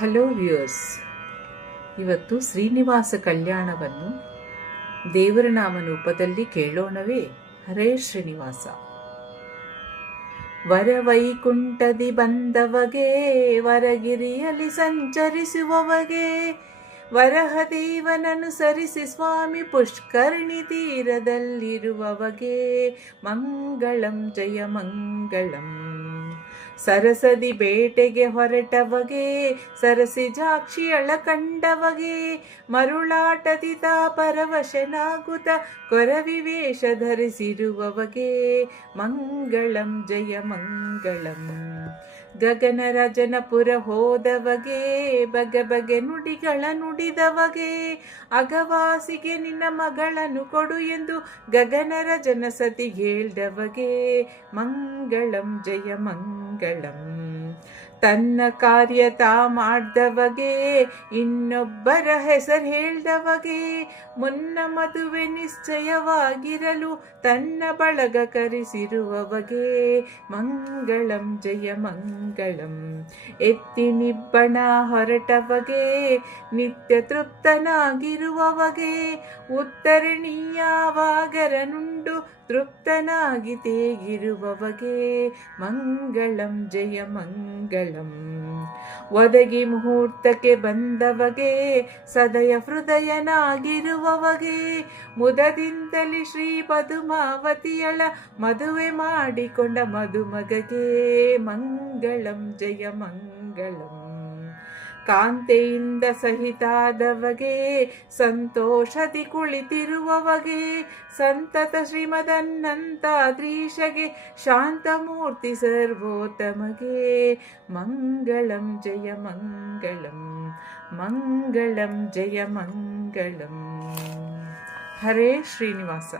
Hello viewers, ಇವತ್ತು ಶ್ರೀನಿವಾಸ ಕಲ್ಯಾಣವನ್ನು ದೇವರ ನಾಮರೂಪದಲ್ಲಿ ಕೇಳೋಣವೇ. ಹರೇ ಶ್ರೀನಿವಾಸ. ವರವೈಕುಂಠದಿ ಬಂದವಗೆ, ವರಗಿರಿಯಲ್ಲಿ ಸಂಚರಿಸುವವಗೆ, ವರಹದೇವನನುಸರಿಸಿ ಸ್ವಾಮಿ ಪುಷ್ಕರಣಿ ತೀರದಲ್ಲಿರುವವಗೆ, ಮಂಗಳಂ ಜಯ ಮಂಗಳಂ. ಸರಸದಿ ಬೇಟೆಗೆ ಹೊರಟವಗೆ, ಸರಸಿಜಾಕ್ಷಿಯಳ ಕಂಡವಗೆ, ಮರುಳಾಟದಿ ತಾ ಪರವಶನಾಗುತ್ತ ಕೊರವಿವೇಷ ಧರಿಸಿರುವವಗೆ, ಮಂಗಳಂ ಜಯ ಮಂಗಳಂ. ಗಗನರಾಜನಪುರ ಹೋದವಗೆ, ಬಗೆ ಬಗೆ ನುಡಿಗಳ ನುಡಿದವಗೆ, ಅಗವಾಸಿಗೆ ನಿನ್ನ ಮಗಳನ್ನು ಕೊಡು ಎಂದು ಗಗನರಾಜನ ಸತಿ ಹೇಳ್ದವಗೆ, ಮಂಗಳಂ ಜಯ ಮಂಗಳಂ. ತನ್ನ ಕಾರ್ಯ ತಾ ಮಾಡ್ದವಗೆ, ಇನ್ನೊಬ್ಬರ ಹೆಸರು ಹೇಳ್ದವಗೆ, ಮುನ್ನ ಮದುವೆ ನಿಶ್ಚಯವಾಗಿರಲು ತನ್ನ ಬಳಗ ಕರೆಸಿರುವವಗೆ, ಮಂಗಳಂ ಜಯ ಮಂಗಳಂ. ಎತ್ತಿನಿಬ್ಬಣ ಹೊರಟವಗೆ, ನಿತ್ಯ ತೃಪ್ತನಾಗಿರುವವಗೆ, ಉತ್ತರಣೀಯವಾಗರನುಂಡು ತೃಪ್ತನಾಗಿ ತೇಗಿರುವವಗೆ, ಮಂಗಳಂ ಜಯ ಮಂಗಳಂ. ಒದಗಿ ಮುಹೂರ್ತಕ್ಕೆ ಬಂದವಗೆ, ಸದಯ ಹೃದಯನಾಗಿರುವವಗೆ, ಮುದದಿಂದಲೇ ಶ್ರೀ ಪದುಮಾವತಿಯಳ ಮದುವೆ ಮಾಡಿಕೊಂಡ ಮದುಮಗಗೆ, ಮಂಗಳಂ ಜಯ ಮಂಗಳಂ. ಕಾಂತೆಯಿಂದ ಸಹಿತಾದವಗೆ, ಸಂತೋಷದಿ ಕುಳಿತಿರುವವಗೆ, ಸಂತತ ಶ್ರೀಮದನ್ನಂತಾದ್ರೀಶಗೆ, ಶಾಂತಮೂರ್ತಿ ಸರ್ವೋತ್ತಮಗೆ, ಮಂಗಳಂ ಜಯ ಮಂಗಳಂ. ಮಂಗಳಂ ಜಯ ಮಂಗಳಂ. ಹರೇ ಶ್ರೀನಿವಾಸ.